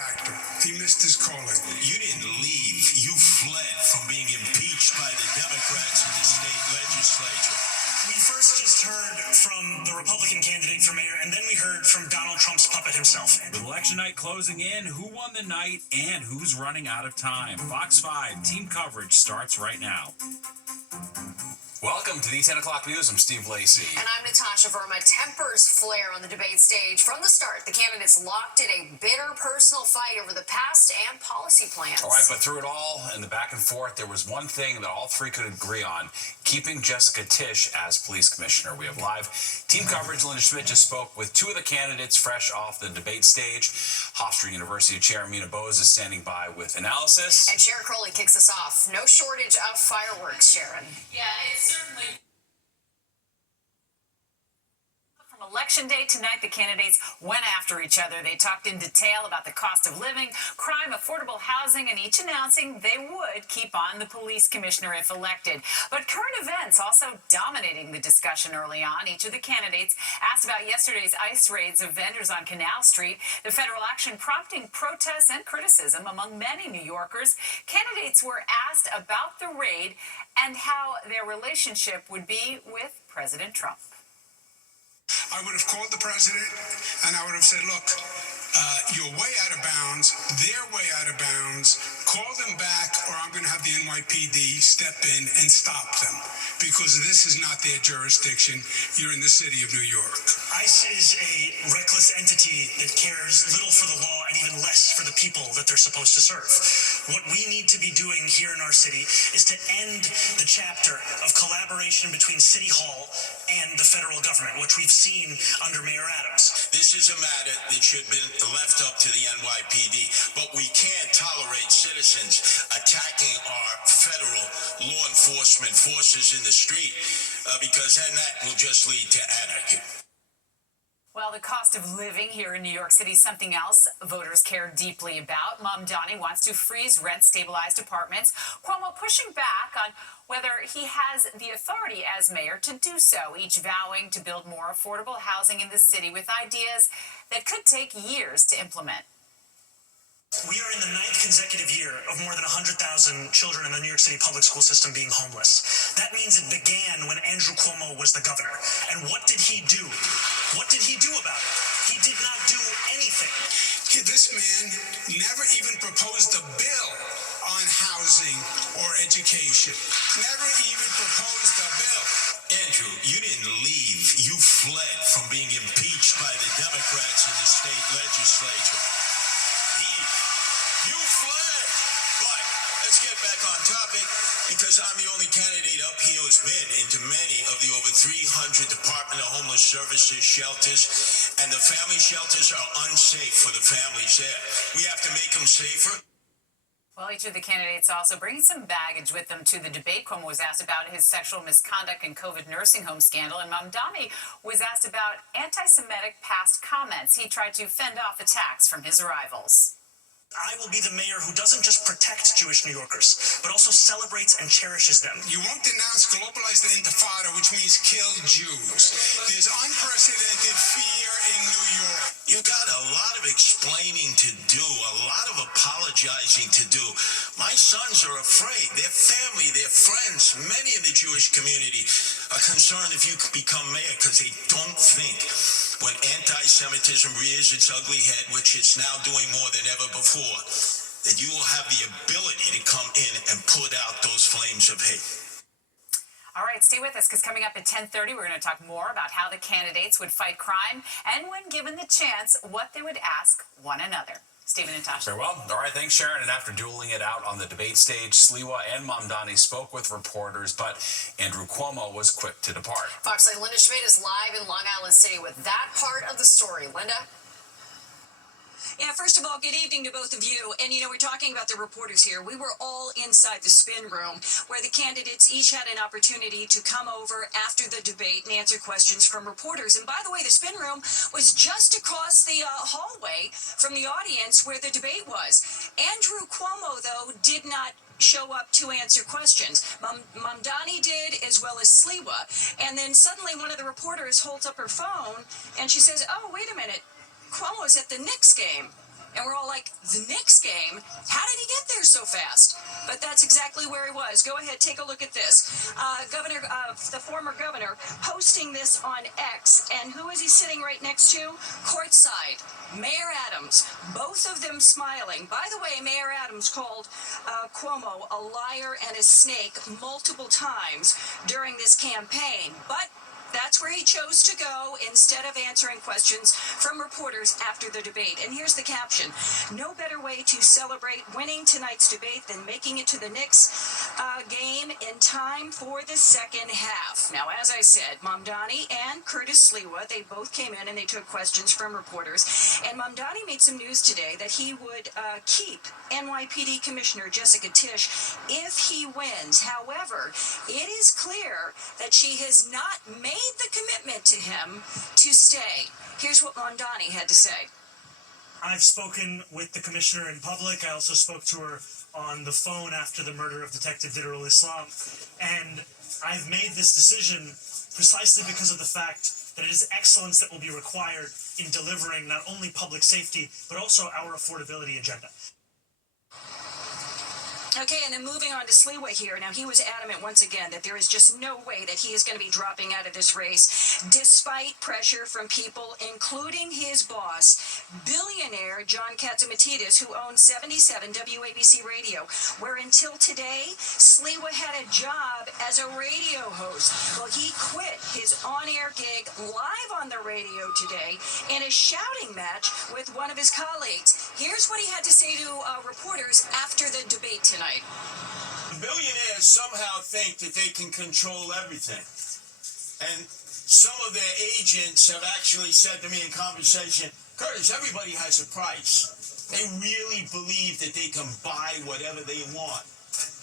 actor. He missed his calling. You didn't leave. You fled from being impeached by the Democrats in the state legislature. We first just heard from the Republican candidate for mayor, and then we heard from Donald Trump's puppet himself. With election night closing in, who won the night and who's running out of time? Fox 5 team coverage starts right now. Welcome to the 10 o'clock news. I'm Steve Lacey. And I'm Natasha Verma. Tempers flare on the debate stage. From the start, the candidates locked in a bitter personal fight over the past and policy plans. All right, but through it all and the back and forth, there was one thing that all three could agree on: keeping Jessica Tisch as police commissioner. We have live team coverage. Linda Schmidt just spoke with two of the candidates fresh off the debate stage. Hofstra University Chair Mina Bose is standing by with analysis. And Sharon Crowley kicks us off. No shortage of fireworks, Sharon. Yeah, it's certainly. From Election Day tonight, the candidates went after each other. They talked in detail about the cost of living, crime, affordable housing, and each announcing they would keep on the police commissioner if elected. But current events also dominating the discussion early on. Each of the candidates asked about yesterday's ICE raids of vendors on Canal Street, the federal action prompting protests and criticism among many New Yorkers. Candidates were asked about the raid and how their relationship would be with President Trump. I would have called the president and I would have said, look, you're way out of bounds. They're way out of bounds. Call them back or I'm going to have the NYPD step in and stop them because this is not their jurisdiction. You're in the city of New York. ICE is a reckless entity that cares little for the law and even less for the people that they're supposed to serve. What we need to be doing here in our city is to end the chapter of collaboration between City Hall and the federal government, which we've seen under Mayor Adams. This is a matter that should have been left up to the NYPD, but we can't tolerate citizens attacking our federal law enforcement forces in the street because then that will just lead to anarchy. Well, the cost of living here in New York City is something else voters care deeply about. Mamdani wants to freeze rent-stabilized apartments. Cuomo pushing back on whether he has the authority as mayor to do so, each vowing to build more affordable housing in the city with ideas that could take years to implement. We are in the 9th consecutive year of more than 100,000 children in the New York City public school system being homeless. That means it began when Andrew Cuomo was the governor. And what did he do? What did he do about it? He did not do anything. This man never even proposed a bill on housing or education. Never even proposed a bill. Andrew, you didn't leave. You fled from being impeached by the Democrats in the state legislature. You fled. But let's get back on topic because I'm the only candidate up here who's been into many of the over 300 Department of Homeless Services shelters, and the family shelters are unsafe for the families there. We have to make them safer. Well, each of the candidates also bringing some baggage with them to the debate. Cuomo was asked about his sexual misconduct and COVID nursing home scandal, and Mamdani was asked about anti-Semitic past comments. He tried to fend off attacks from his rivals. I will be the mayor who doesn't just protect Jewish New Yorkers, but also celebrates and cherishes them. You won't denounce globalize the intifada, which means kill Jews. There's unprecedented fear in New York. You got a lot of explaining to do, a lot of apologizing to do. My sons are afraid. Their family, their friends, many in the Jewish community are concerned if you could become mayor because they don't think when anti-Semitism rears its ugly head, which it's now doing more than ever before, that you will have the ability to come in and put out those flames of hate. All right, stay with us because coming up at 10:30, we're going to talk more about how the candidates would fight crime and, when given the chance, what they would ask one another. Stephen and Tasha. Very well. All right, thanks, Sharon. And after dueling it out on the debate stage, Sliwa and Mamdani spoke with reporters, but Andrew Cuomo was quick to depart. Fox 8 Linda Schmidt is live in Long Island City with that part of the story. Linda? Yeah, first of all, good evening to both of you. And, we're talking about the reporters here. We were all inside the spin room where the candidates each had an opportunity to come over after the debate and answer questions from reporters. And by the way, the spin room was just across the hallway from the audience where the debate was. Andrew Cuomo, though, did not show up to answer questions. Mamdani did, as well as Sliwa. And then suddenly one of the reporters holds up her phone and she says, oh, wait a minute. Cuomo's at the Knicks game. And we're all like, the Knicks game? How did he get there so fast? But that's exactly where he was. Go ahead, take a look at this. The former governor, posting this on X. And who is he sitting right next to? Courtside. Mayor Adams. Both of them smiling. By the way, Mayor Adams called Cuomo a liar and a snake multiple times during this campaign. But that's where he chose to go instead of answering questions from reporters after the debate. And here's the caption. No better way to celebrate winning tonight's debate than making it to the Knicks game in time for the second half. Now, as I said, Mamdani and Curtis Sliwa, they both came in and they took questions from reporters. And Mamdani made some news today that he would keep NYPD Commissioner Jessica Tisch if he wins. However, it is clear that she has not made the commitment to him to stay. Here's what Mamdani had to say. I've spoken with the commissioner in public. I also spoke to her on the phone after the murder of Detective Vidarul Islam. And I've made this decision precisely because of the fact that it is excellence that will be required in delivering not only public safety, but also our affordability agenda. Okay, and then moving on to Sliwa here. Now, he was adamant once again that there is just no way that he is going to be dropping out of this race, despite pressure from people, including his boss, billionaire John Catsimatidis, who owns 77 WABC Radio, where until today, Sliwa had a job as a radio host. Well, he quit his on-air gig live on the radio today in a shouting match with one of his colleagues. Here's what he had to say to reporters after the debate tonight. Billionaires somehow think that they can control everything. And some of their agents have actually said to me in conversation, Curtis, everybody has a price. They really believe that they can buy whatever they want.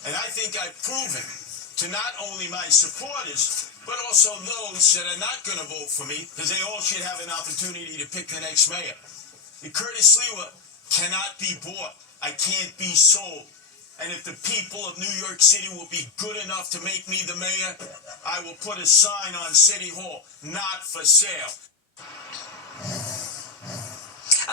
And I think I've proven to not only my supporters, but also those that are not going to vote for me, because they all should have an opportunity to pick the next mayor. And Curtis Sliwa cannot be bought. I can't be sold. And if the people of New York City will be good enough to make me the mayor, I will put a sign on City Hall, not for sale.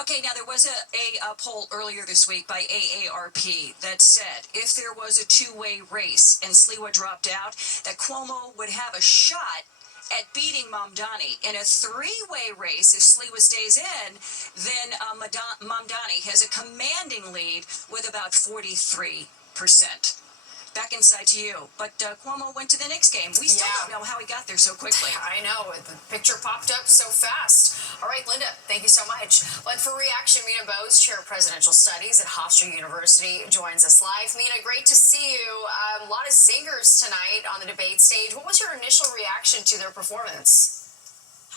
Okay, now there was a poll earlier this week by AARP that said if there was a two-way race and Sliwa dropped out, that Cuomo would have a shot at beating Mamdani. In a three-way race, if Sliwa stays in, then Mamdani has a commanding lead with about 43%. Back inside to you. But Cuomo went to the Knicks game. We still don't know how he got there so quickly. I know. The picture popped up so fast. All right, Linda, thank you so much. But for reaction, Mina Bose, Chair of Presidential Studies at Hofstra University, joins us live. Mina, great to see you. A lot of zingers tonight on the debate stage. What was your initial reaction to their performance?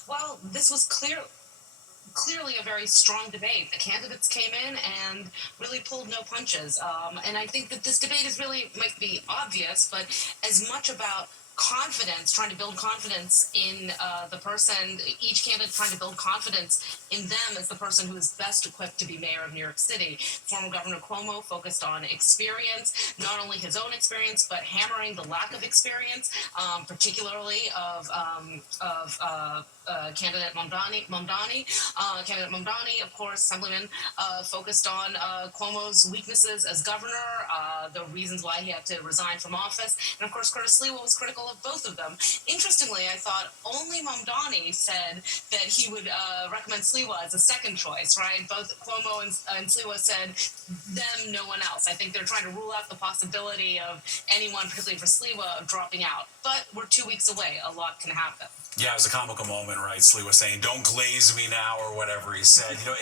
Well, this was clearly a very strong debate. The candidates came in and really pulled no punches. And I think that this debate is really, might be obvious, but as much about confidence, trying to build confidence in the person, each candidate trying to build confidence in them as the person who is best equipped to be mayor of New York City. Former Governor Cuomo focused on experience, not only his own experience, but hammering the lack of experience, particularly of candidate Mamdani. Candidate Mamdani, of course, Assemblyman, focused on Cuomo's weaknesses as governor, the reasons why he had to resign from office, and of course, Curtis Sliwa was critical of both of them. Interestingly, I thought only Mamdani said that he would recommend Sliwa as a second choice, right? Both Cuomo and Sliwa said them, no one else. I think they're trying to rule out the possibility of anyone, particularly for Sliwa, of dropping out. But we're 2 weeks away. A lot can happen. Yeah, it was a comical moment, right? Sliwa saying, "Don't glaze me now," or whatever he said. You know,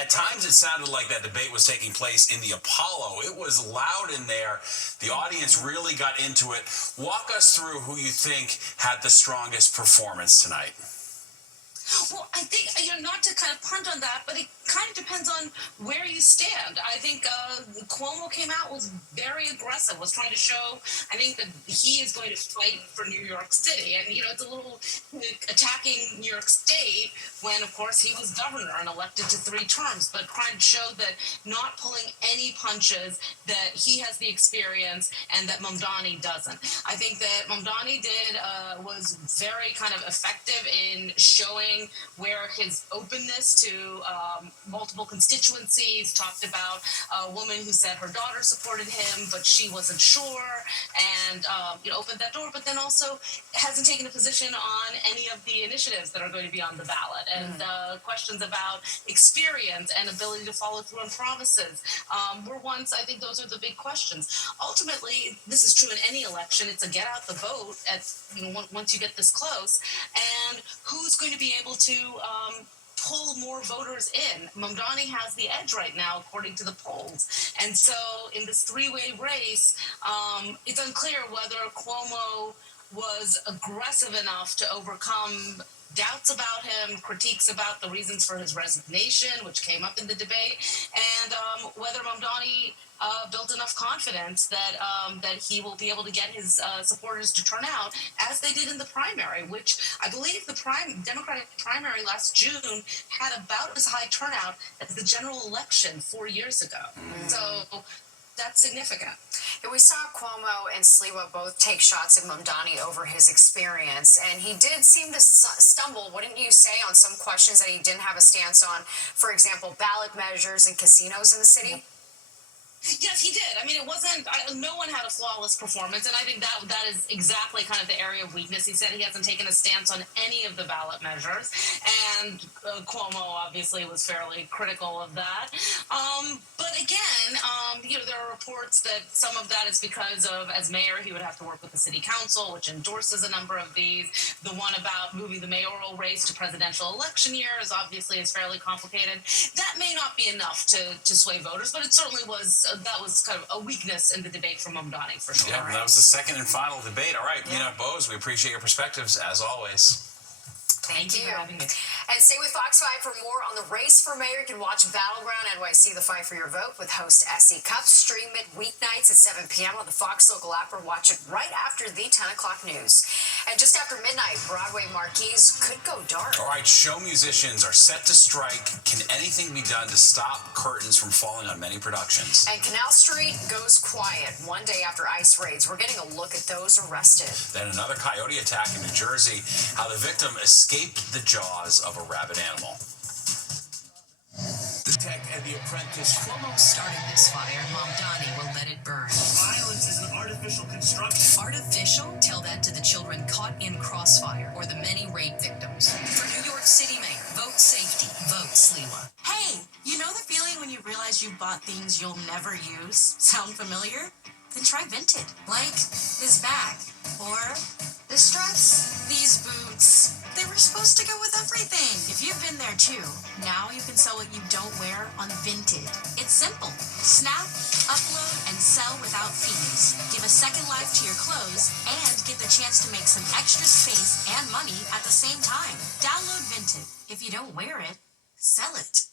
at times it sounded like that debate was taking place in the Apollo. It was loud in there. The audience really got into it. Walk us through who you think had the strongest performance tonight. Well, I think, not to kind of punt on that, but it kind of depends on where you stand. I think Cuomo came out, was very aggressive, was trying to show, I think, that he is going to fight for New York City. And, it's a little attacking New York State when, of course, he was governor and elected to 3 terms, but trying to show that not pulling any punches, that he has the experience and that Mamdani doesn't. I think that Mamdani was very kind of effective in showing meeting where his openness to multiple constituencies, talked about a woman who said her daughter supported him, but she wasn't sure, and opened that door, but then also hasn't taken a position on any of the initiatives that are going to be on the ballot, and questions about experience and ability to follow through on promises were ones. I think those are the big questions. Ultimately, this is true in any election. It's a get out the vote at once you get this close, and who's going to be able to pull more voters in. Mamdani has the edge right now, according to the polls. And so in this three-way race, it's unclear whether Cuomo was aggressive enough to overcome doubts about him, critiques about the reasons for his resignation, which came up in the debate, and whether Mamdani built enough confidence that that he will be able to get his supporters to turn out as they did in the primary, which I believe the Democratic primary last June had about as high turnout as the general election 4 years ago. So that's significant. And we saw Cuomo and Sliwa both take shots at Mamdani over his experience, and he did seem to stumble, wouldn't you say, on some questions that he didn't have a stance on, for example, ballot measures and casinos in the city? Yes, he did. I mean, it wasn't. No one had a flawless performance, and I think that is exactly kind of the area of weakness. He said he hasn't taken a stance on any of the ballot measures, and Cuomo obviously was fairly critical of that. But again, there are reports that some of that is because of, as mayor, he would have to work with the city council, which endorses a number of these. The one about moving the mayoral race to presidential election year is fairly complicated. That may not be enough to sway voters, but it certainly was. That was kind of a weakness in the debate from Mamdani, for sure. Yeah, that was the second and final debate. All right, Mina Bose, we appreciate your perspectives, as always. Thank you. for having me. And stay with Fox 5 for more on the race for mayor. You can watch Battleground NYC, the fight for your vote with host SC Cup. Stream it weeknights at 7 p.m. on the Fox local app, or watch it right after the 10 o'clock news. And just after midnight, Broadway marquees could go dark. All right, show musicians are set to strike. Can anything be done to stop curtains from falling on many productions? And Canal Street goes quiet one day after ICE raids. We're getting a look at those arrested. Then another coyote attack in New Jersey. How the victim escaped the jaws of a rabid animal. The Tech and The Apprentice. Cuomo started this fire. Mamdani will let it burn. Violence is an artificial construction. Artificial? Tell that to the children caught in crossfire or the many rape victims. For New York City Mayor, vote safety. Vote Sliwa. Hey, you know the feeling when you realize you bought things you'll never use? Sound familiar? Then try Vinted. Like this bag. Or this dress. These boots. They were supposed to go with everything. If you've been there too, now you can sell what you don't wear on Vinted. It's simple. Snap, upload, and sell without fees. Give a second life to your clothes and get the chance to make some extra space and money at the same time. Download Vinted. If you don't wear it, sell it.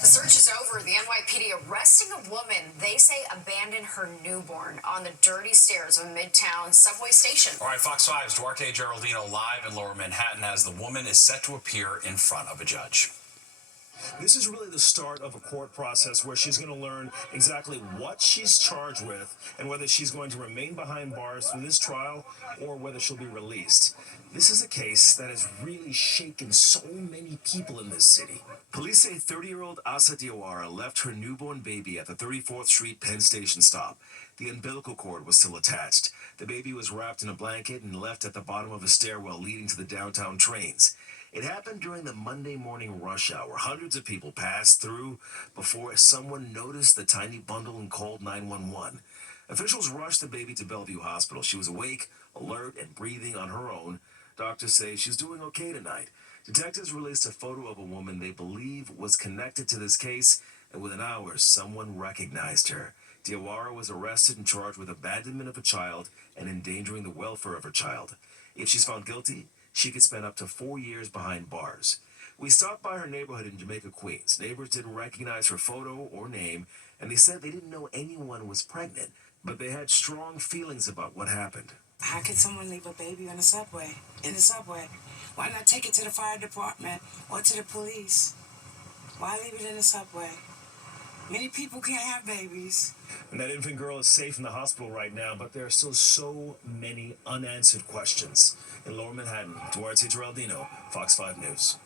The search is over. The NYPD arresting a woman they say abandoned her newborn on the dirty stairs of a Midtown subway station. All right, Fox 5's Duarte Geraldino live in Lower Manhattan as the woman is set to appear in front of a judge. This is really the start of a court process where she's going to learn exactly what she's charged with and whether she's going to remain behind bars through this trial or whether she'll be released. This is a case that has really shaken so many people in this city. Police say 30-year-old Asa Diawara left her newborn baby at the 34th Street Penn Station stop. The umbilical cord was still attached. The baby was wrapped in a blanket and left at the bottom of a stairwell leading to the downtown trains. It happened during the Monday morning rush hour. Hundreds of people passed through before someone noticed the tiny bundle and called 911. Officials rushed the baby to Bellevue Hospital. She was awake, alert, and breathing on her own. Doctors say she's doing okay tonight. Detectives released a photo of a woman they believe was connected to this case, and within hours, someone recognized her. Diawara was arrested and charged with abandonment of a child and endangering the welfare of her child. If she's found guilty, she could spend up to 4 years behind bars. We stopped by her neighborhood in Jamaica, Queens. Neighbors didn't recognize her photo or name, and they said they didn't know anyone was pregnant, but they had strong feelings about what happened. How could someone leave a baby on the subway? In the subway? Why not take it to the fire department or to the police? Why leave it in the subway? Many people can't have babies. And that infant girl is safe in the hospital right now, but there are still so many unanswered questions. In Lower Manhattan, Duarte Geraldino, Fox 5 News.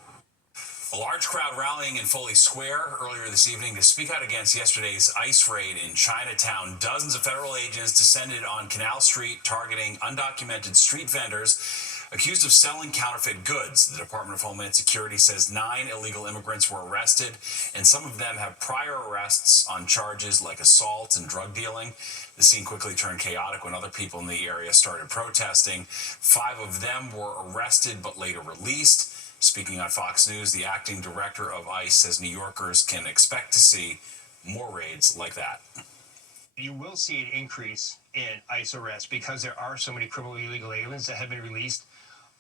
A large crowd rallying in Foley Square earlier this evening to speak out against yesterday's ICE raid in Chinatown. Dozens of federal agents descended on Canal Street, targeting undocumented street vendors accused of selling counterfeit goods. The Department of Homeland Security says 9 illegal immigrants were arrested, and some of them have prior arrests on charges like assault and drug dealing. The scene quickly turned chaotic when other people in the area started protesting. 5 of them were arrested but later released. Speaking on Fox News, the acting director of ICE says New Yorkers can expect to see more raids like that. You will see an increase in ICE arrests because there are so many criminally illegal aliens that have been released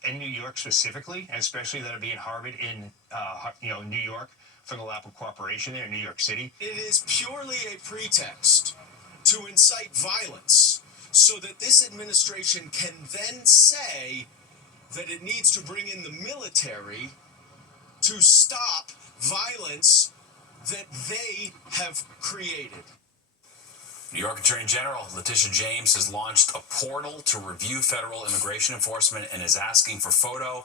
in New York specifically, and especially that are being harbored in New York for the lack of cooperation there in New York City. It is purely a pretext to incite violence so that this administration can then say that it needs to bring in the military to stop violence that they have created. New York Attorney General Letitia James has launched a portal to review federal immigration enforcement and is asking for photo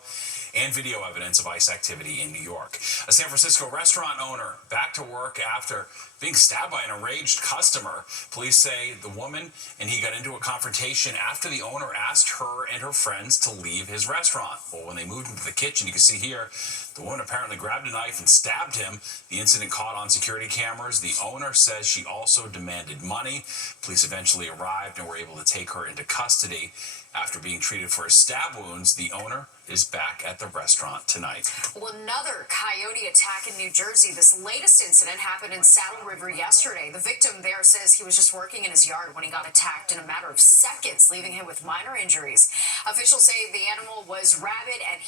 and video evidence of ICE activity in New York. A San Francisco restaurant owner back to work after being stabbed by an enraged customer. Police say the woman and he got into a confrontation after the owner asked her and her friends to leave his restaurant. Well, when they moved into the kitchen, you can see here, the woman apparently grabbed a knife and stabbed him. The incident caught on security cameras. The owner says she also demanded money. Police eventually arrived and were able to take her into custody. After being treated for his stab wounds, the owner is back at the restaurant tonight. Well, another coyote attack in New Jersey. This latest incident happened in Saddle River yesterday. The victim there says he was just working in his yard when he got attacked in a matter of seconds, leaving him with minor injuries. Officials say the animal was rabid and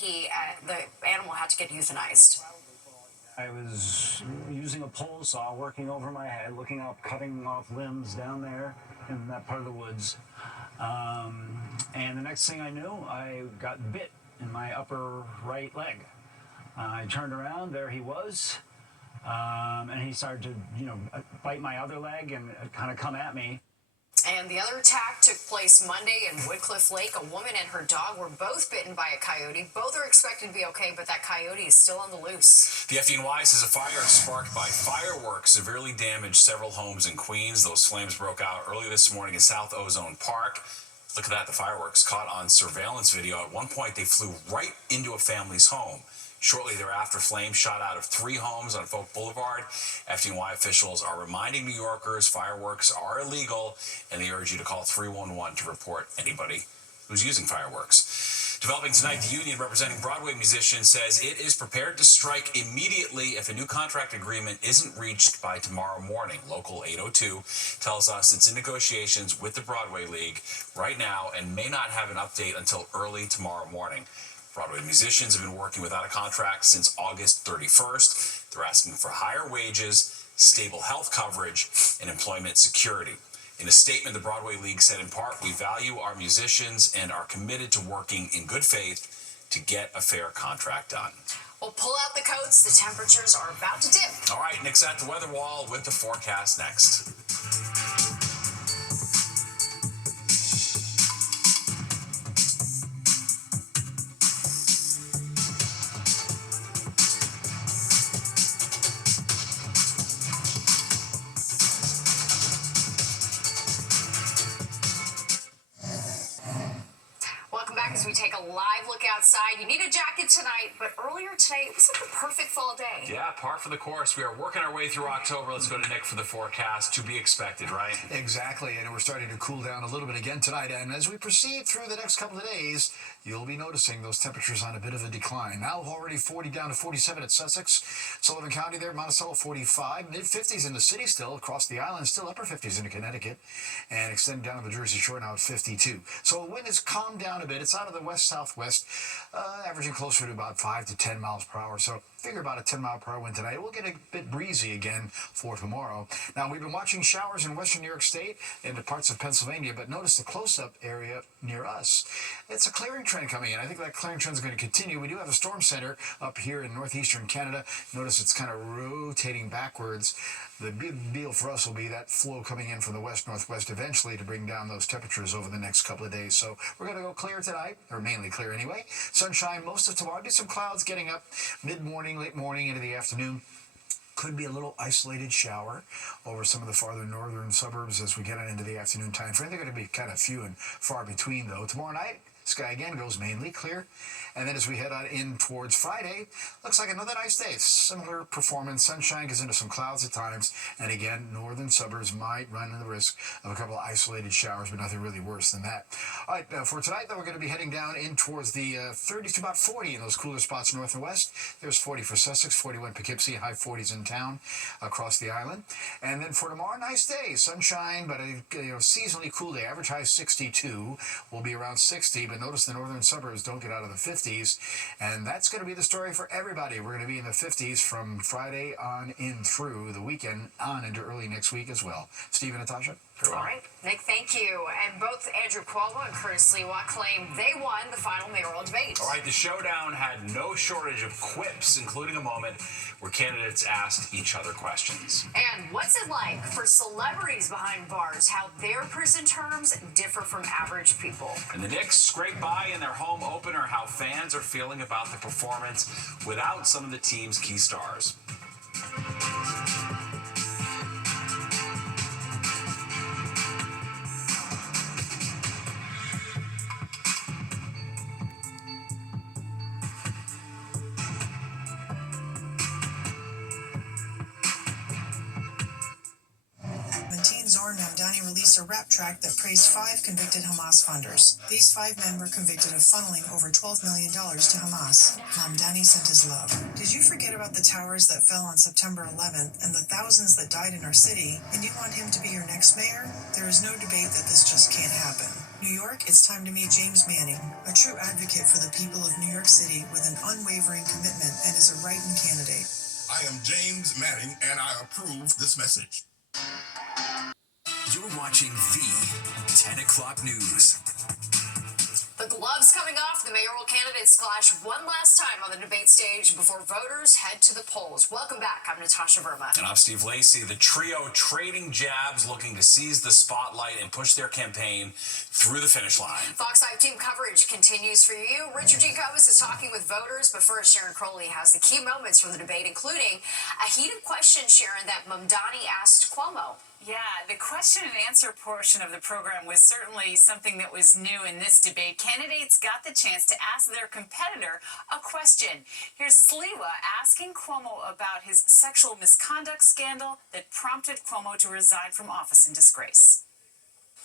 the animal had to get euthanized. I was using a pole saw, working over my head, looking up, cutting off limbs down there in that part of the woods. And the next thing I knew, I got bit in my upper right leg. I turned around, there he was, and he started to, bite my other leg and kind of come at me. And the other attack took place Monday in Woodcliff Lake. A woman and her dog were both bitten by a coyote. Both are expected to be okay, but that coyote is still on the loose. The FDNY says a fire sparked by fireworks severely damaged several homes in Queens. Those flames broke out early this morning in South Ozone Park. Look at that, the fireworks caught on surveillance video. At one point, they flew right into a family's home. Shortly thereafter, flames shot out of 3 homes on Folk Boulevard. FDNY officials are reminding New Yorkers fireworks are illegal, and they urge you to call 311 to report anybody who's using fireworks. Developing tonight, the union representing Broadway musicians says it is prepared to strike immediately if a new contract agreement isn't reached by tomorrow morning. Local 802 tells us it's in negotiations with the Broadway League right now and may not have an update until early tomorrow morning. Broadway musicians have been working without a contract since August 31st. They're asking for higher wages, stable health coverage, and employment security. In a statement, the Broadway League said in part, "We value our musicians and are committed to working in good faith to get a fair contract done." Well, pull out the coats. The temperatures are about to dip. All right, Nick's at the weather wall with the forecast next. As we take a live look outside, you need a jacket tonight, but earlier today it was like the perfect fall day. Yeah, par for the course. We are working our way through October. Let's go to Nick for the forecast. To be expected, right? Exactly, and we're starting to cool down a little bit again tonight. And as we proceed through the next couple of days, you'll be noticing those temperatures on a bit of a decline. Now already 40 down to 47 at Sussex, Sullivan County there, Monticello 45, mid-50s in the city still, across the island, still upper 50s into Connecticut, and extending down to the Jersey Shore now at 52. So the wind has calmed down a bit. It's out of the west-southwest, averaging closer to about 5 to 10 miles per hour. So figure about a 10-mile-per-hour wind tonight. We'll get a bit breezy again for tomorrow. Now, we've been watching showers in western New York State and parts of Pennsylvania, but notice the close-up area near us. It's a clearing trend coming in. I think that clearing trend is going to continue. We do have a storm center up here in northeastern Canada. Notice it's kind of rotating backwards. The big deal for us will be that flow coming in from the west-northwest eventually to bring down those temperatures over the next couple of days. So we're going to go clear tonight, or mainly clear anyway. Sunshine most of tomorrow. Do some clouds getting up mid-morning, late morning into the afternoon. Could be a little isolated shower over some of the farther northern suburbs as we get on into the afternoon time frame. They're going to be kind of few and far between, though. Tomorrow night, sky again goes mainly clear. And then as we head on in towards Friday, looks like another nice day. Similar performance. Sunshine gets into some clouds at times. And again, northern suburbs might run the risk of a couple of isolated showers, but nothing really worse than that. All right, for tonight, though, we're going to be heading down in towards the 30s to about 40 in those cooler spots north and west. There's 40 for Sussex, 41 Poughkeepsie, high 40s in town across the island. And then for tomorrow, nice day. Sunshine, but a seasonally cool day. Average high 62. Will be around 60, but notice the northern suburbs don't get out of the 50s. And that's going to be the story for everybody. We're going to be in the 50s from Friday on in through the weekend on into early next week as well. Steve and Natasha? All right, Nick, thank you. And both Andrew Cuomo and Curtis Sliwa claim they won the final mayoral debate. All right, the showdown had no shortage of quips, including a moment where candidates asked each other questions. And what's it like for celebrities behind bars, how their prison terms differ from average people? And the Knicks scrape by in their home opener, how fans are feeling about the performance without some of the team's key stars. Zohran Mamdani released a rap track that praised 5 convicted Hamas funders. These 5 men were convicted of funneling over $12 million to Hamas. Mamdani sent his love. Did you forget about the towers that fell on September 11th and the thousands that died in our city, and you want him to be your next mayor? There is no debate that this just can't happen. New York, it's time to meet James Manning, a true advocate for the people of New York City with an unwavering commitment and is a write-in candidate. I am James Manning, and I approve this message. You're watching the 10 o'clock news. The gloves coming off, the mayoral candidates clash one last time on the debate stage before voters head to the polls. Welcome back. I'm Natasha Verma. And I'm Steve Lacey. The trio trading jabs, looking to seize the spotlight and push their campaign through the finish line. Fox 5 team coverage continues for you. Richard G. Covis is talking with voters, but first, Sharon Crowley has the key moments from the debate, including a heated question, Sharon, that Mamdani asked Cuomo. Yeah, the question and answer portion of the program was certainly something that was new in this debate. Candidates got the chance to ask their competitor a question. Here's Sliwa asking Cuomo about his sexual misconduct scandal that prompted Cuomo to resign from office in disgrace.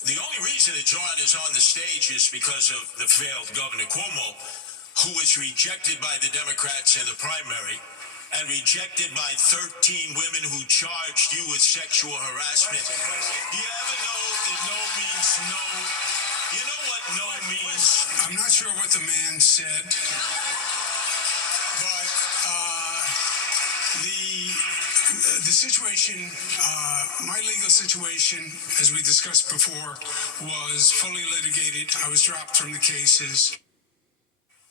The only reason that John is on the stage is because of the failed Governor Cuomo, who was rejected by the Democrats in the primary and rejected by 13 women who charged you with sexual harassment. Do you ever know that no means no? You know what no means? I'm not sure what the man said, but the situation, my legal situation, as we discussed before, was fully litigated. I was dropped from the cases.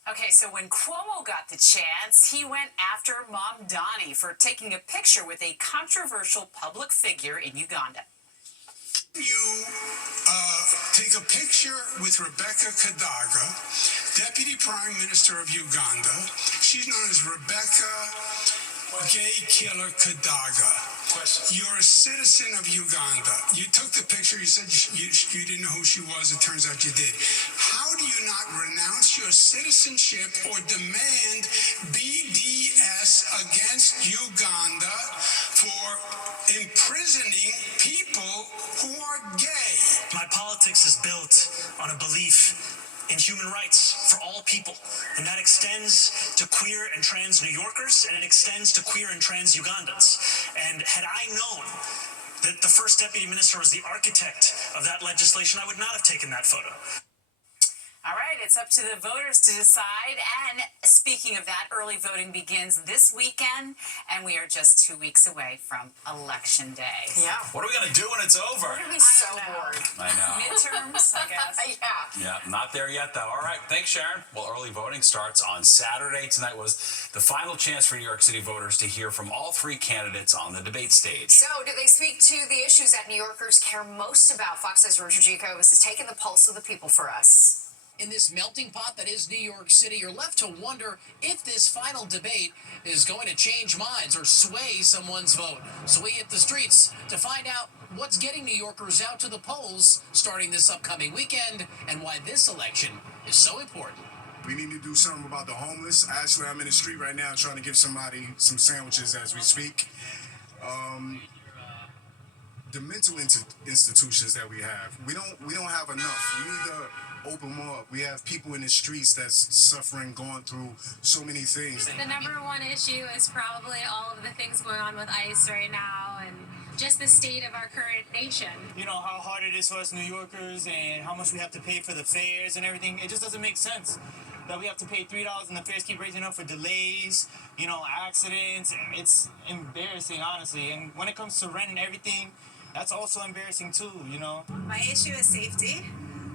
Okay, so when Cuomo got the chance, he went after Mamdani for taking a picture with a controversial public figure in Uganda. You take a picture with Rebecca Kadaga, Deputy Prime Minister of Uganda. She's known as Rebecca Gay Killer Kadaga. You're a citizen of Uganda. You took the picture. You said you didn't know who she was. It turns out you did. How do you not renounce your citizenship or demand BDS against Uganda for imprisoning people who are gay? My politics is built on a belief in human rights for all people, and that extends to queer and trans New Yorkers, and it extends to queer and trans Ugandans. And had I known that the first deputy minister was the architect of that legislation, I would not have taken that photo. All right, it's up to the voters to decide. And speaking of that, early voting begins this weekend, and we are just 2 weeks away from Election Day. Yeah. What are we going to do when it's over? We're gonna be so bored. I know. Midterms, I guess. Yeah. Yeah, not there yet, though. All right, thanks, Sharon. Well, early voting starts on Saturday. Tonight was the final chance for New York City voters to hear from all three candidates on the debate stage. So, do they speak to the issues that New Yorkers care most about? Fox 6's Richard Jacobs has taken the pulse of the people for us. In this melting pot that is New York City, you're left to wonder if this final debate is going to change minds or sway someone's vote. So we hit the streets to find out what's getting New Yorkers out to the polls starting this upcoming weekend and why this election is so important. We need to do something about the homeless. Actually, I'm in the street right now trying to give somebody some sandwiches as we speak. The mental institutions that we have, we don't have enough. We need to open more up. We have people in the streets that's suffering, going through so many things. The number one issue is probably all of the things going on with ICE right now and just the state of our current nation. You know, how hard it is for us New Yorkers and how much we have to pay for the fares and everything. It just doesn't make sense that we have to pay $3 and the fares keep raising up for delays, you know, accidents. It's embarrassing, honestly. And when it comes to rent and everything, that's also embarrassing too, you know. My issue is safety.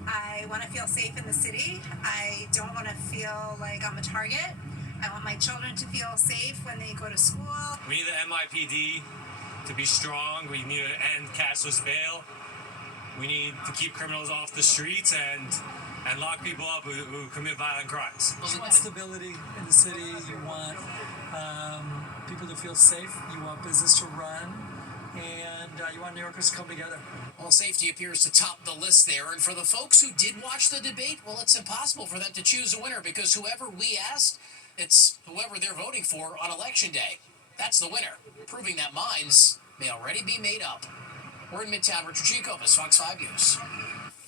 I want to feel safe in the city. I don't want to feel like I'm a target. I want my children to feel safe when they go to school. We need the NYPD to be strong. We need to end cashless bail. We need to keep criminals off the streets and lock people up who commit violent crimes. You want stability in the city. You want people to feel safe. You want business to run. And you want New Yorkers to come together. Well, safety appears to top the list there. And for the folks who did watch the debate, well, it's impossible for them to choose a winner because whoever we asked, it's whoever they're voting for on Election Day. That's the winner, proving that minds may already be made up. We're in Midtown. Richard Jacobs, Fox 5 News.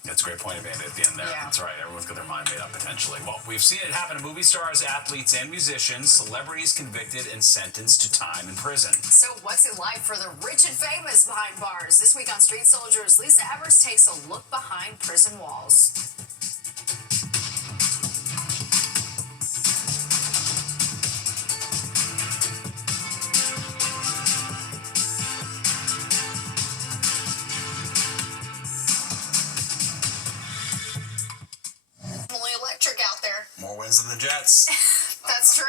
That's a great point, Amanda, at the end there. Yeah. That's right. Everyone's got their mind made up, potentially. Well, we've seen it happen to movie stars, athletes, and musicians, celebrities convicted and sentenced to time in prison. So, what's it like for the rich and famous behind bars? This week on Street Soldiers, Lisa Evers takes a look behind prison walls. Electric out there. More wins than the Jets. That's true.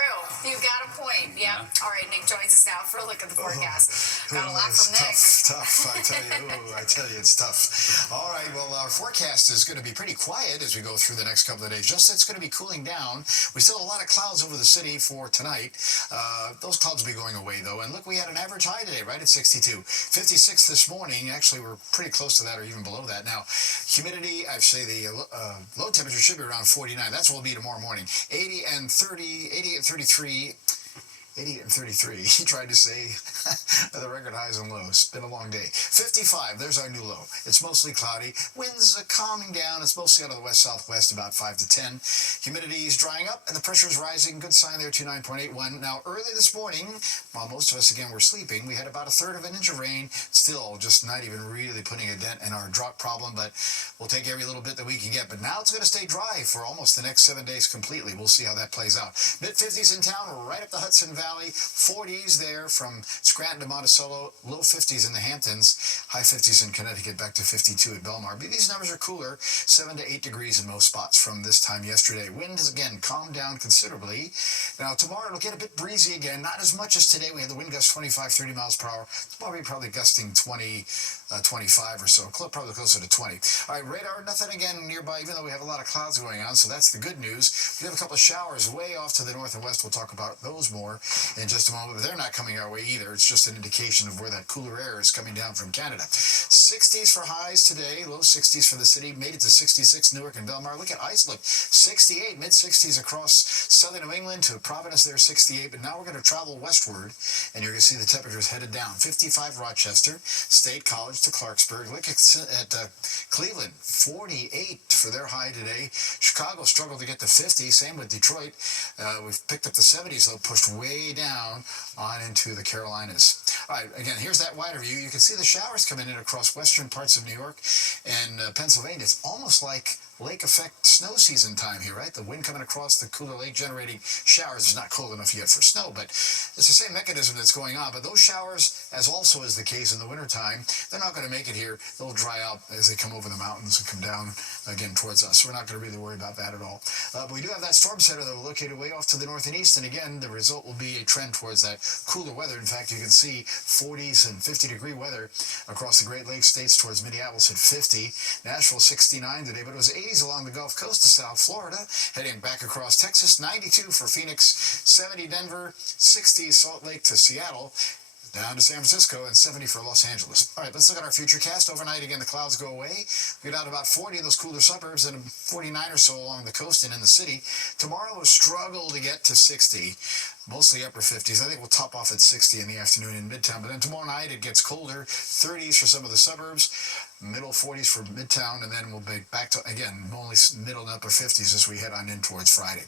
You've got a point. Yeah. All right, Nick joins us now for a look at the forecast. Got a lot from Nick. Tough. I tell you, it's tough. All right, well, our forecast is going to be pretty quiet as we go through the next couple of days. Just it's going to be cooling down. We still have a lot of clouds over the city for tonight. Those clouds will be going away, though. And look, we had an average high today, right, at 62. 56 this morning. Actually, we're pretty close to that or even below that. Now, humidity, I'd say the low temperature should be around 49. That's what will be tomorrow morning. 80 and 33. 88 and 33. He tried to say the record highs and lows. It's been a long day. 55, there's our new low. It's mostly cloudy. Winds are calming down. It's mostly out of the west-southwest, about 5 to 10. Humidity is drying up, and the pressure is rising. Good sign there, 29.81. Now, early this morning, while most of us, again, were sleeping, we had about a third of an inch of rain. Still, just not even really putting a dent in our drought problem, but we'll take every little bit that we can get. But now it's going to stay dry for almost the next 7 days completely. We'll see how that plays out. Mid-50s in town, right up the Hudson Valley. 40s there from Scranton to Monticello, low 50s in the Hamptons, high 50s in Connecticut, back to 52 at Belmar. But these numbers are cooler, 7 to 8 degrees in most spots from this time yesterday. Wind has again calmed down considerably. Now tomorrow it'll get a bit breezy again, not as much as today. We had the wind gust 25, 30 miles per hour. Tomorrow probably gusting 20, 25 or so, probably closer to 20. All right, radar, nothing again nearby, even though we have a lot of clouds going on, so that's the good news. We have a couple of showers way off to the north and west. We'll talk about those more in just a moment, but they're not coming our way either. It's just an indication of where that cooler air is coming down from Canada. 60s for highs today, low 60s for the city, made it to 66 Newark and Belmar. Look at Islip, 68, mid-60s across southern New England to Providence there, 68, but now we're going to travel westward, and you're going to see the temperatures headed down. 55 Rochester, State College to Clarksburg. Look at Cleveland, 48 for their high today. Chicago struggled to get to 50, same with Detroit. We've picked up the 70s, though, pushed way down on into the Carolinas. All right, again, here's that wider view. You can see the showers coming in across western parts of New York and Pennsylvania. It's almost like lake effect snow season time here, right? The wind coming across the cooler lake generating showers. It's not cold enough yet for snow, but it's the same mechanism that's going on. But those showers, as also is the case in the wintertime, they're not going to make it here. They'll dry out as they come over the mountains and come down again towards us. So we're not going to really worry about that at all. But we do have that storm center that are located way off to the north and east. And again, the result will be a trend towards that cooler weather. In fact, you can see 40s and 50-degree weather across the Great Lakes states towards Minneapolis at 50. Nashville 69 today, but it was 80s along the Gulf Coast to South Florida. Heading back across Texas, 92 for Phoenix, 70 Denver, 60 Salt Lake to Seattle, down to San Francisco, and 70 for Los Angeles. All right, let's look at our future cast. Overnight, again, the clouds go away. We get out about 40 in those cooler suburbs and 49 or so along the coast and in the city. Tomorrow we'll struggle to get to 60. Mostly upper 50s. I think we'll top off at 60 in the afternoon in Midtown. But then tomorrow night it gets colder. 30s for some of the suburbs. Middle 40s for Midtown. And then we'll be back to, again, only middle and upper 50s as we head on in towards Friday.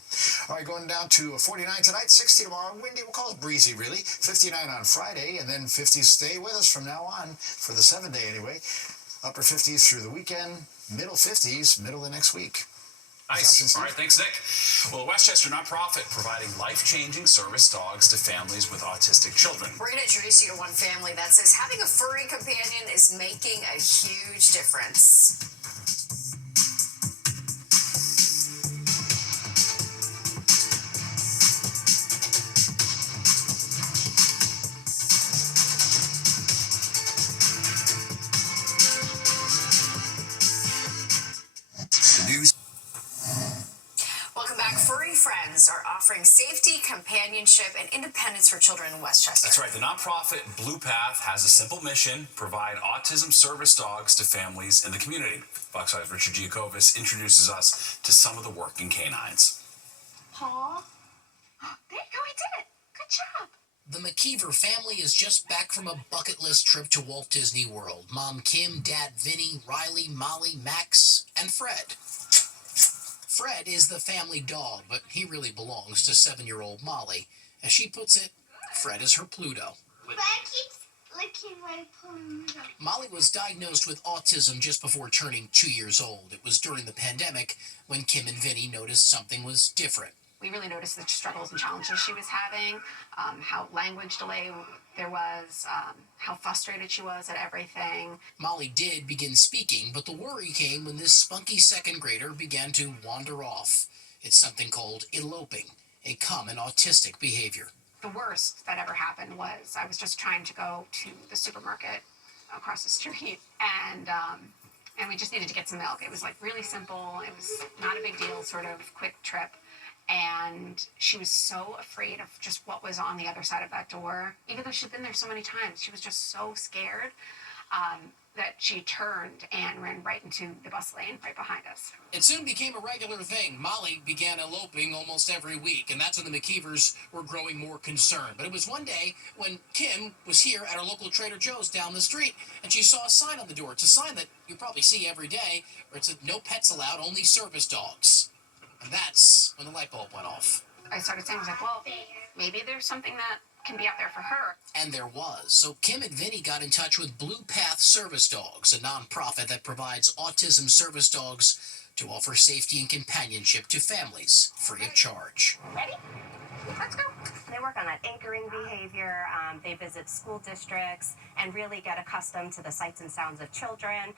All right, going down to 49 tonight. 60 tomorrow. Windy. We'll call it breezy, really. 59 on Friday. And then 50s stay with us from now on for the 7-day anyway. Upper 50s through the weekend. Middle 50s, middle of next week. Nice. All right, thanks, Nick. Well, the Westchester nonprofit providing life-changing service dogs to families with autistic children. We're going to introduce you to one family that says having a furry companion is making a huge difference. Welcome back. Furry Friends are offering safety, companionship, and independence for children in Westchester. That's right. The nonprofit Blue Path has a simple mission: provide autism service dogs to families in the community. Fox 5's Richard Giacovis introduces us to some of the working canines. Paul? There you go, I did it. Good job. The McKeever family is just back from a bucket list trip to Walt Disney World. Mom Kim, Dad Vinny, Riley, Molly, Max, and Fred. Fred is the family dog, but he really belongs to 7-year-old Molly. As she puts it, Fred is her Pluto. Fred keeps licking my Pluto. Molly was diagnosed with autism just before turning 2 years old. It was during the pandemic when Kim and Vinny noticed something was different. We really noticed the struggles and challenges she was having, how language delay there was, how frustrated she was at everything. Molly did begin speaking, but the worry came when this spunky second grader began to wander off. It's something called eloping, a common autistic behavior. The worst that ever happened was I was just trying to go to the supermarket across the street, and we just needed to get some milk. It was like really simple. It was not a big deal, sort of quick trip. And she was so afraid of just what was on the other side of that door. Even though she'd been there so many times, she was just so scared that she turned and ran right into the bus lane right behind us. It soon became a regular thing. Molly began eloping almost every week, and that's when the McKeevers were growing more concerned. But it was one day when Kim was here at our local Trader Joe's down the street, and she saw a sign on the door. It's a sign that you probably see every day, where it said, "No pets allowed, only service dogs." And that's when the light bulb went off. I started saying, I was like, well, maybe there's something that can be out there for her. And there was. So Kim and Vinny got in touch with Blue Path Service Dogs, a nonprofit that provides autism service dogs to offer safety and companionship to families free of charge. Ready? Let's go. They work on that anchoring behavior. They visit school districts and really get accustomed to the sights and sounds of children,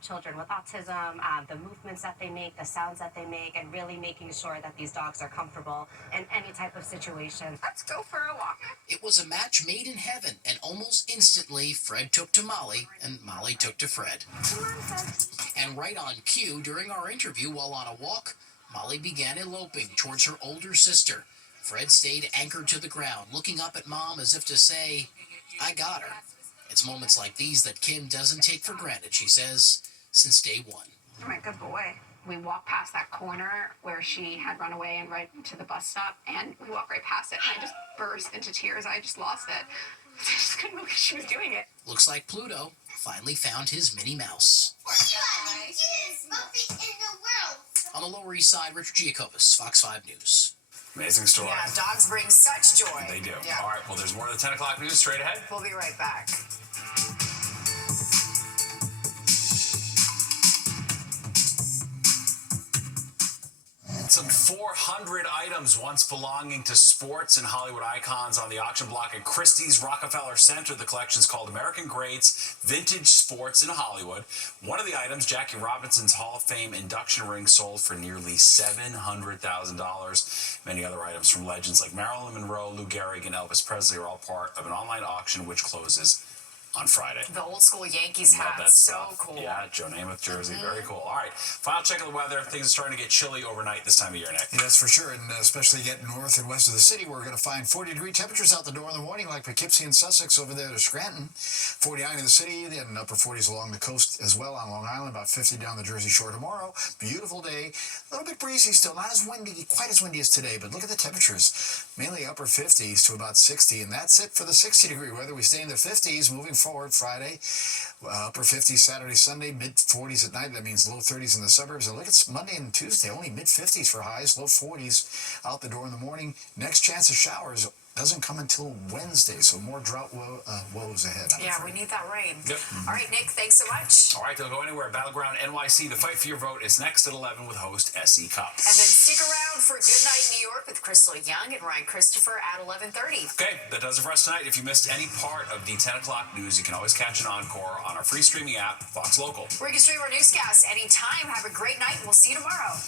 children with autism, the movements that they make, the sounds that they make, and really making sure that these dogs are comfortable in any type of situation. Let's go for a walk. It was a match made in heaven, and almost instantly, Fred took to Molly, and Molly took to Fred. Come on, Fred. And right on cue, during our interview while on a walk, Molly began eloping towards her older sister. Fred stayed anchored to the ground, looking up at Mom as if to say, I got her. It's moments like these that Kim doesn't take for granted, she says, since day one. You're my good boy. We walked past that corner where she had run away and right to the bus stop, and we walked right past it, and I just burst into tears. I just lost it. I just couldn't believe she was doing it. Looks like Pluto finally found his Minnie Mouse. On the Lower East Side, Richard Giacovis, Fox 5 News. Amazing story. Yeah, dogs bring such joy. They do. Yeah. All right, well, there's more of the 10 o'clock news straight ahead. We'll be right back. some 400 items once belonging to sports and Hollywood icons on the auction block at Christie's Rockefeller Center. The collection's called American Greats, Vintage Sports in Hollywood. One of the items, Jackie Robinson's Hall of Fame induction ring, sold for nearly $700,000. Many other items from legends like Marilyn Monroe, Lou Gehrig, and Elvis Presley are all part of an online auction which closes on Friday. The old school Yankees Love hat, that so stuff. cool. Yeah, Joe Namath jersey, very cool. All right, final check of the weather. Things are starting to get chilly overnight this time of year, Nick. Yeah, that's for sure, and especially getting north and west of the city, we're going to find 40-degree temperatures out the door in the morning, like Poughkeepsie and Sussex over there to Scranton. 49 in the city, then upper 40s along the coast as well on Long Island, about 50 down the Jersey Shore tomorrow. Beautiful day, a little bit breezy still, not as windy, quite as windy as today, but look at the temperatures, mainly upper 50s to about 60, and that's it for the 60-degree weather. We stay in the 50s moving forward Friday. Upper 50s Saturday, Sunday, mid 40s at night. That means low 30s in the suburbs. And look, it's Monday and Tuesday, only mid 50s for highs, low 40s out the door in the morning. Next chance of showers doesn't come until Wednesday, so more drought woes ahead. Yeah, we need that rain. Yep. All right, Nick, thanks so much. All right, don't go anywhere. Battleground NYC, the fight for your vote is next at 11 with host S.E. Cup. And then stick around for Good Night New York with Crystal Young and Ryan Christopher at 11:30. Okay, that does it for us tonight. If you missed any part of the 10 o'clock news, you can always catch an encore on our free streaming app, Fox Local. Where you can stream our newscasts anytime. Have a great night, and we'll see you tomorrow.